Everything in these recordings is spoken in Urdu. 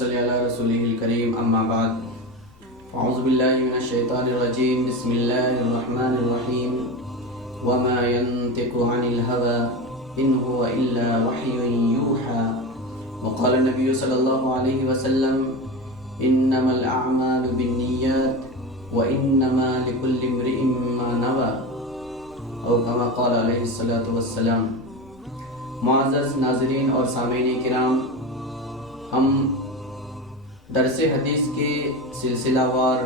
صلی علی رسولہ الکریم اما بعد اعوذ باللہ من الشیطان الرجیم بسم اللہ الرحمن الرحیم وما ينطق عن الهوى ان هو الا وحی یوحى وقال النبی صلی اللہ علیہ وسلم انما الاعمال بالنیات وانما لكل امرئ ما نوى او کما قال علیہ الصلوۃ والسلام۔ معزز ناظرین اور سامعین کرام، ہم درس حدیث کے سلسلہ وار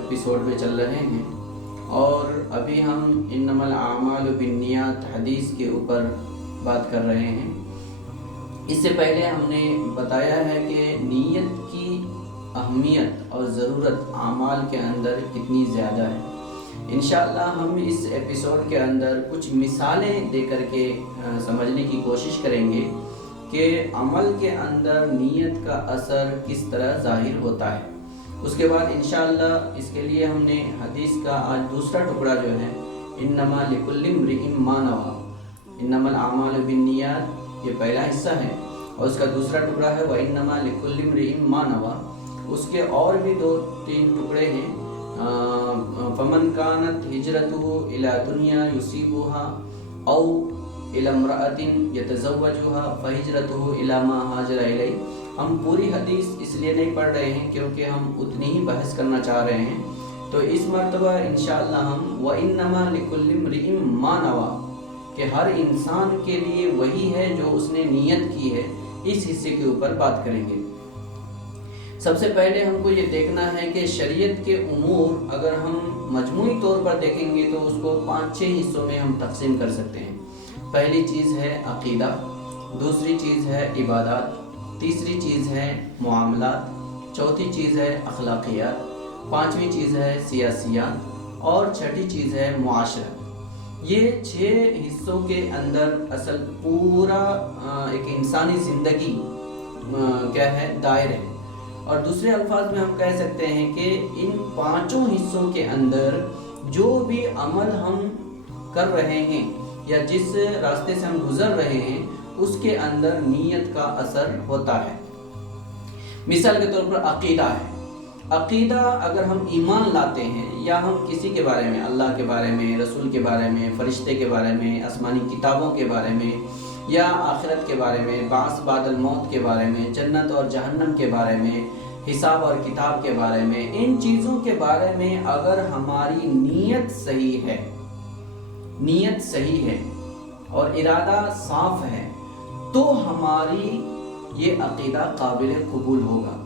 ایپیسوڈ میں چل رہے ہیں اور ابھی ہم انما الاعمال بالنیات حدیث کے اوپر بات کر رہے ہیں۔ اس سے پہلے ہم نے بتایا ہے کہ نیت کی اہمیت اور ضرورت اعمال کے اندر کتنی زیادہ ہے۔ انشاءاللہ ہم اس ایپیسوڈ کے اندر کچھ مثالیں دے کر کے سمجھنے کی کوشش کریں گے کہ عمل کے اندر نیت کا اثر کس طرح ظاہر ہوتا ہے۔ اس کے بعد انشاءاللہ اس کے لیے ہم نے حدیث کا آج دوسرا ٹکڑا جو ہے انما لکل امرئ ما نوى، انما الاعمال بالنیات، یہ پہلا حصہ ہے، اور اس کا دوسرا ٹکڑا ہے وانما لکل امرئ ما نوى۔ اس کے اور بھی دو تین ٹکڑے ہیں، فمن كانت هجرته الى دنیا يصيبها او الى امرأة يتزوجها فهجرته الى ما هاجر الیہ۔ ہم پوری حدیث اس لیے نہیں پڑھ رہے ہیں کیونکہ ہم اتنی ہی بحث کرنا چاہ رہے ہیں، تو اس مرتبہ انشاءاللہ ہم وانما لكل امرئ ما نوى کہ ہر انسان کے لیے وہی ہے جو اس نے نیت کی ہے، اس حصے کے اوپر بات کریں گے۔ سب سے پہلے ہم کو یہ دیکھنا ہے کہ شریعت کے امور اگر ہم مجموعی طور پر دیکھیں گے تو اس کو 5-6 حصوں میں ہم تقسیم کر سکتے ہیں۔ پہلی چیز ہے عقیدہ، دوسری چیز ہے عبادات، تیسری چیز ہے معاملات، چوتھی چیز ہے اخلاقیات، پانچویں چیز ہے سیاسیات، اور چھٹی چیز ہے معاشرت۔ یہ 6 حصوں کے اندر اصل پورا ایک انسانی زندگی کیا ہے دائر ہے، اور دوسرے الفاظ میں ہم کہہ سکتے ہیں کہ ان 5 حصوں کے اندر جو بھی عمل ہم کر رہے ہیں یا جس راستے سے ہم گزر رہے ہیں اس کے اندر نیت کا اثر ہوتا ہے۔ مثال کے طور پر عقیدہ ہے۔ عقیدہ اگر ہم ایمان لاتے ہیں یا ہم کسی کے بارے میں، اللہ کے بارے میں، رسول کے بارے میں، فرشتے کے بارے میں، آسمانی کتابوں کے بارے میں، یا آخرت کے بارے میں، بعث بعد الموت کے بارے میں، جنت اور جہنم کے بارے میں، حساب اور کتاب کے بارے میں، ان چیزوں کے بارے میں اگر ہماری نیت صحیح ہے، نیت صحیح ہے اور ارادہ صاف ہے تو ہماری یہ عقیدہ قابل قبول ہوگا۔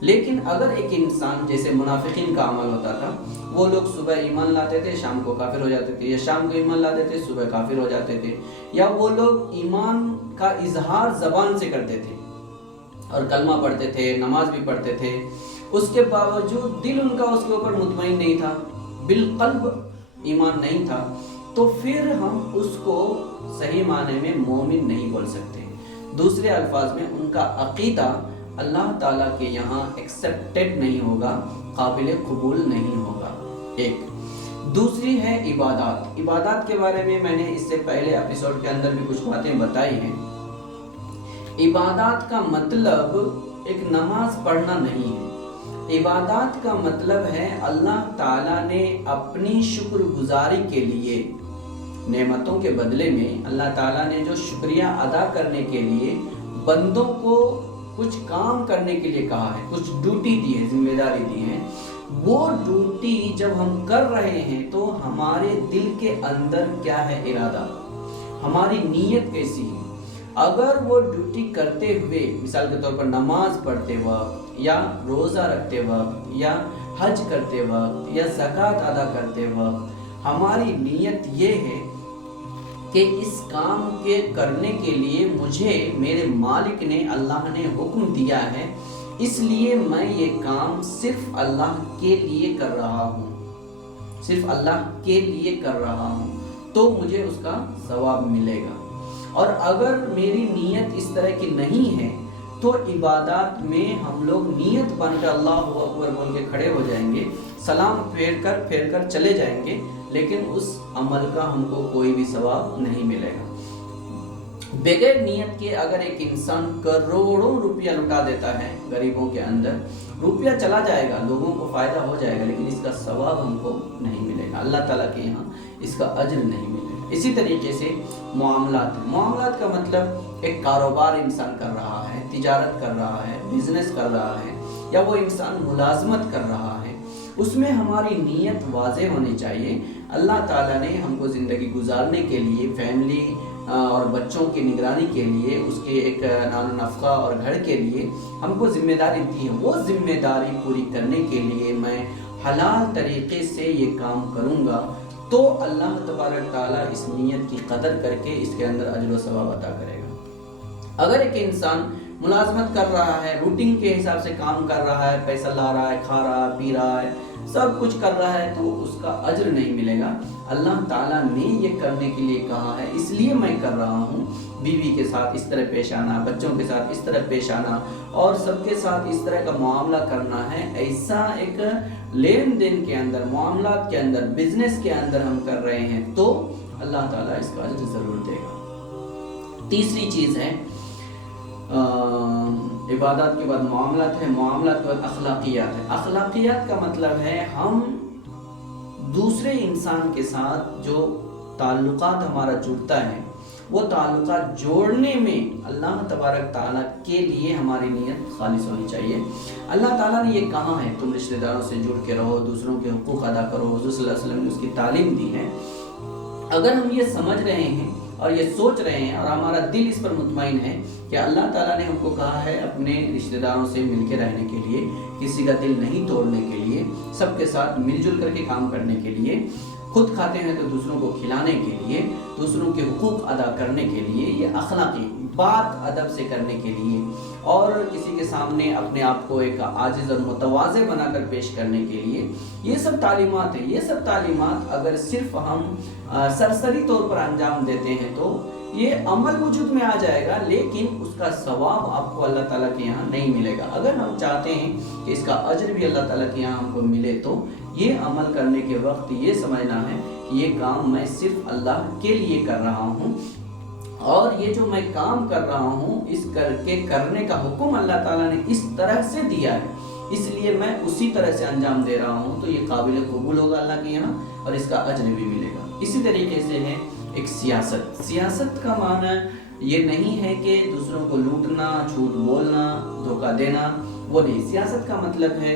لیکن اگر ایک انسان، جیسے منافقین کا عمل ہوتا تھا، وہ لوگ صبح ایمان لاتے تھے شام کو کافر ہو جاتے تھے، یا شام کو ایمان لاتے تھے صبح کافر ہو جاتے تھے، یا وہ لوگ ایمان کا اظہار زبان سے کرتے تھے اور کلمہ پڑھتے تھے، نماز بھی پڑھتے تھے، اس کے باوجود دل ان کا اس کے اوپر مطمئن نہیں تھا، بالقلب ایمان نہیں تھا، تو پھر ہم اس کو صحیح معنی میں مومن نہیں بول سکتے۔ دوسرے الفاظ میں ان کا عقیدہ اللہ تعالیٰ کے یہاں ایکسیپٹڈ نہیں ہوگا، قابل قبول نہیں ہوگا۔ ایک دوسری ہے عبادات۔ عبادات کے بارے میں نے اس سے پہلے ایپیسوڈ کے اندر بھی کچھ باتیں بتائی ہیں۔ عبادات کا مطلب ایک نماز پڑھنا نہیں ہے، عبادات کا مطلب ہے اللہ تعالیٰ نے اپنی شکر گزاری کے لیے، نعمتوں کے بدلے میں اللہ تعالیٰ نے جو شکریہ ادا کرنے کے لیے بندوں کو کچھ کام کرنے کے لیے کہا ہے، کچھ ڈیوٹی دی ہے، ذمہ داری دی ہے، وہ ڈیوٹی جب ہم کر رہے ہیں تو ہمارے دل کے اندر کیا ہے ارادہ، ہماری نیت کیسی ہے۔ اگر وہ ڈیوٹی کرتے ہوئے، مثال کے طور پر نماز پڑھتے وقت یا روزہ رکھتے وقت یا حج کرتے وقت یا زکوٰۃ ادا کرتے وقت ہماری نیت یہ ہے کہ اس کام کے کرنے کے لیے مجھے میرے مالک نے، اللہ نے حکم دیا ہے، اس لیے میں یہ کام صرف اللہ کے لیے کر رہا ہوں، صرف اللہ کے لیے کر رہا ہوں، تو مجھے اس کا ثواب ملے گا۔ اور اگر میری نیت اس طرح کی نہیں ہے تو عبادات میں ہم لوگ نیت بن کر اللہ اکبر بول کے کھڑے ہو جائیں گے، سلام پھیر کر چلے جائیں گے، لیکن اس عمل کا ہم کو کوئی بھی ثواب نہیں ملے گا۔ بغیر نیت کے اگر ایک انسان کروڑوں روپیہ لٹا دیتا ہے غریبوں کے اندر، روپیہ چلا جائے گا، لوگوں کو فائدہ ہو جائے گا، لیکن اس کا ثواب ہم کو نہیں ملے گا، اللہ تعالیٰ کے یہاں اس کا اجر نہیں ملے گا۔ اسی طریقے سے معاملات کا مطلب ایک کاروبار انسان کر رہا ہے، تجارت کر رہا ہے، بزنس کر رہا ہے، یا وہ انسان ملازمت کر رہا ہے، اس میں ہماری نیت واضح ہونی چاہیے۔ اللہ تعالیٰ نے ہم کو زندگی گزارنے کے لیے، فیملی اور بچوں کی نگرانی کے لیے، اس کے ایک نان و نفقہ اور گھر کے لیے ہم کو ذمہ داری دی ہے۔ وہ ذمہ داری پوری کرنے کے لیے میں حلال طریقے سے یہ کام کروں گا تو اللہ تبارک تعالیٰ اس نیت کی قدر کر کے اس کے اندر اجر و ثواب عطا کرے گا۔ اگر ایک انسان ملازمت کر رہا ہے، روٹین کے حساب سے کام کر رہا ہے، پیسہ لا رہا ہے، کھا رہا ہے، پی رہا ہے، سب کچھ کر رہا ہے، تو اس کا اجر نہیں ملے گا۔ اللہ تعالیٰ نے یہ کرنے کے لیے کہا ہے، اس لیے میں کر رہا ہوں۔ بیوی کے ساتھ اس طرح پیش آنا، بچوں کے ساتھ اس طرح پیش آنا، اور سب کے ساتھ اس طرح کا معاملہ کرنا ہے، ایسا ایک لین دین کے اندر، معاملات کے اندر، بزنس کے اندر ہم کر رہے ہیں تو اللہ تعالیٰ اس کا اجر ضرور دے گا۔ تیسری چیز ہے عبادات کے بعد معاملات ہے، معاملات کے بعد اخلاقیات ہے۔ اخلاقیات کا مطلب ہے ہم دوسرے انسان کے ساتھ جو تعلقات ہمارا جڑتا ہے، وہ تعلقات جوڑنے میں اللہ تبارک تعالیٰ کے لیے ہماری نیت خالص ہونی چاہیے۔ اللہ تعالیٰ نے یہ کہا ہے تم رشتہ داروں سے جڑ کے رہو، دوسروں کے حقوق ادا کرو، حضور صلی اللہ علیہ وسلم نے اس کی تعلیم دی ہے۔ اگر ہم یہ سمجھ رہے ہیں اور یہ سوچ رہے ہیں اور ہمارا دل اس پر مطمئن ہے کہ اللہ تعالیٰ نے ہم کو کہا ہے اپنے رشتہ داروں سے مل کے رہنے کے لیے، کسی کا دل نہیں توڑنے کے لیے، سب کے ساتھ مل جل کر کے کام کرنے کے لیے، خود کھاتے ہیں تو دوسروں کو کھلانے کے لیے، دوسروں کے حقوق ادا کرنے کے لیے، یہ اخلاقی بات ادب سے کرنے کے لیے، اور کسی کے سامنے اپنے آپ کو ایک عاجز اور متواضع بنا کر پیش کرنے کے لیے، یہ سب تعلیمات ہیں۔ یہ سب تعلیمات اگر صرف ہم سرسری طور پر انجام دیتے ہیں تو یہ عمل وجود میں آ جائے گا، لیکن اس کا ثواب آپ کو اللہ تعالیٰ کے یہاں نہیں ملے گا۔ اگر ہم چاہتے ہیں کہ اس کا اجر بھی اللہ تعالیٰ کے یہاں ہم کو ملے تو یہ عمل کرنے کے وقت یہ سمجھنا ہے کہ یہ کام میں صرف اللہ کے لیے کر رہا ہوں، اور یہ جو میں کام کر رہا ہوں اس کرنے کا حکم اللہ تعالیٰ نے اس طرح سے دیا ہے، اس لیے میں اسی طرح سے انجام دے رہا ہوں، تو یہ قابل قبول ہوگا اللہ کے یہاں اور اس کا اجر بھی ملے گا۔ اسی طریقے سے ہے ایک سیاست۔ سیاست کا معنی یہ نہیں ہے کہ دوسروں کو لوٹنا، جھوٹ بولنا، دھوکہ دینا، وہ نہیں۔ سیاست کا مطلب ہے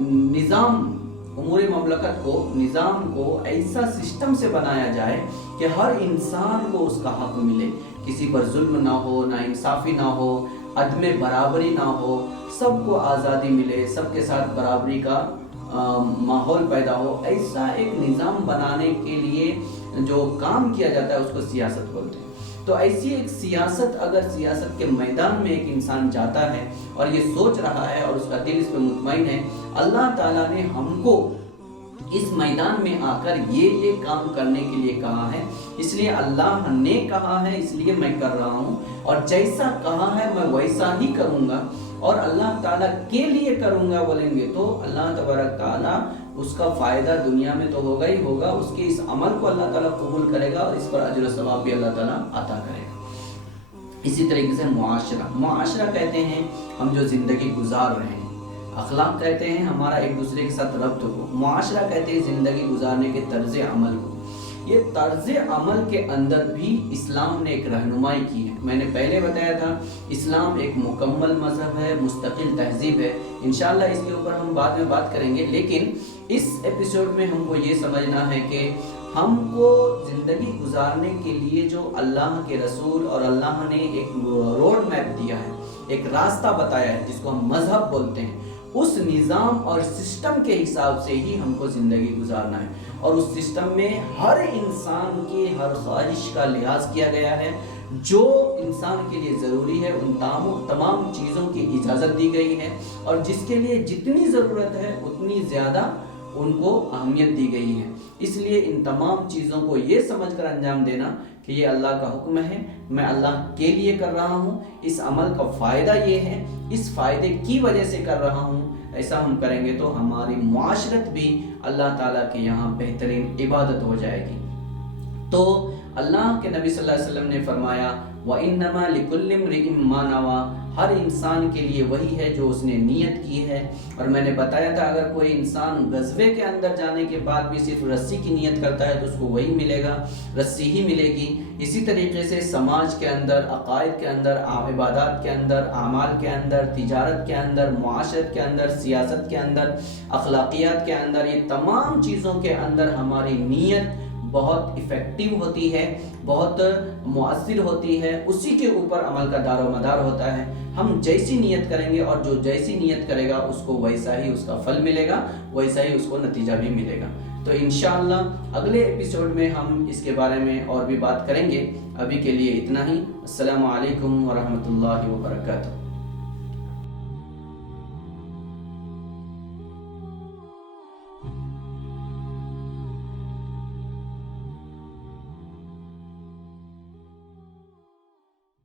نظام، امور مملکت کو، نظام کو ایسا سسٹم سے بنایا جائے کہ ہر انسان کو اس کا حق ملے، کسی پر ظلم نہ ہو، نا انصافی نہ ہو، عدم برابری نہ ہو، سب کو آزادی ملے، سب کے ساتھ برابری کا ماحول پیدا ہو۔ ایسا ایک نظام بنانے کے لیے جو کام کیا جاتا ہے اس کو سیاست بولتے ہیں۔ تو ایسی ایک سیاست، اگر سیاست کے میدان میں ایک انسان جاتا ہے اور یہ سوچ رہا ہے اور اس کا دل اس پہ مطمئن ہے، اللہ تعالیٰ نے ہم کو اس میدان میں آ کر یہ کام کرنے کے لیے کہا ہے، اس لیے اللہ نے کہا ہے اس لیے میں کر رہا ہوں، اور جیسا کہا ہے میں ویسا ہی کروں گا، اور اللہ تعالیٰ کے لیے کروں گا بولیں گے تو اللہ تبارک تعالیٰ اس کا فائدہ دنیا میں تو ہوگا ہی ہوگا، اس کے اس عمل کو اللہ تعالیٰ قبول کرے گا اور اس پر اجر و ثواب بھی اللہ تعالیٰ عطا کرے گا۔ اسی طریقے سے معاشرہ کہتے ہیں ہم جو زندگی گزار رہے ہیں، اخلاق کہتے ہیں ہمارا ایک دوسرے کے ساتھ ربط کو، معاشرہ کہتے ہیں زندگی گزارنے کے طرز عمل کو۔ یہ طرز عمل کے اندر بھی اسلام نے ایک رہنمائی کی ہے۔ میں نے پہلے بتایا تھا اسلام ایک مکمل مذہب ہے، مستقل تہذیب ہے، انشاءاللہ اس کے اوپر ہم بعد میں بات کریں گے، لیکن اس ایپیسوڈ میں ہم کو یہ سمجھنا ہے کہ ہم کو زندگی گزارنے کے لیے جو اللہ کے رسول اور اللہ نے ایک روڈ میپ دیا ہے، ایک راستہ بتایا ہے جس کو ہم مذہب بولتے ہیں، اس نظام اور سسٹم کے حساب سے ہی ہم کو زندگی گزارنا ہے، اور اس سسٹم میں ہر انسان کی ہر خواہش کا لحاظ کیا گیا ہے، جو انسان کے لیے ضروری ہے ان تمام چیزوں کی اجازت دی گئی ہے، اور جس کے لیے جتنی ضرورت ہے اتنی زیادہ ان کو اہمیت دی گئی ہے۔ اس لیے ان تمام چیزوں کو یہ سمجھ کر انجام دینا کہ یہ اللہ کا حکم ہے، میں اللہ کے لیے کر رہا ہوں، اس عمل کا فائدہ یہ ہے، اس فائدے کی وجہ سے کر رہا ہوں، ایسا ہم کریں گے تو ہماری معاشرت بھی اللہ تعالیٰ کے یہاں بہترین عبادت ہو جائے گی۔ تو اللہ کے نبی صلی اللہ علیہ وسلم نے فرمایا وَإِنَّمَا لِكُلِّ امْرِئٍ مَّا نَوَىٰ، ہر انسان کے لیے وہی ہے جو اس نے نیت کی ہے۔ اور میں نے بتایا تھا اگر کوئی انسان غزوے کے اندر جانے کے بعد بھی صرف رسی کی نیت کرتا ہے تو اس کو وہی ملے گا، رسی ہی ملے گی۔ اسی طریقے سے سماج کے اندر، عقائد کے اندر، عبادات کے اندر، اعمال کے اندر، تجارت کے اندر، معاشرت کے اندر، سیاست کے اندر، اخلاقیات کے اندر، یہ تمام چیزوں کے اندر ہماری نیت بہت افیکٹو ہوتی ہے، بہت مؤثر ہوتی ہے، اسی کے اوپر عمل کا دار و مدار ہوتا ہے۔ ہم جیسی نیت کریں گے اور جو جیسی نیت کرے گا اس کو ویسا ہی اس کا پھل ملے گا، ویسا ہی اس کو نتیجہ بھی ملے گا۔ تو انشاءاللہ اگلے ایپیسوڈ میں ہم اس کے بارے میں اور بھی بات کریں گے۔ ابھی کے لیے اتنا ہی۔ السلام علیکم ورحمۃ اللہ وبرکاتہ۔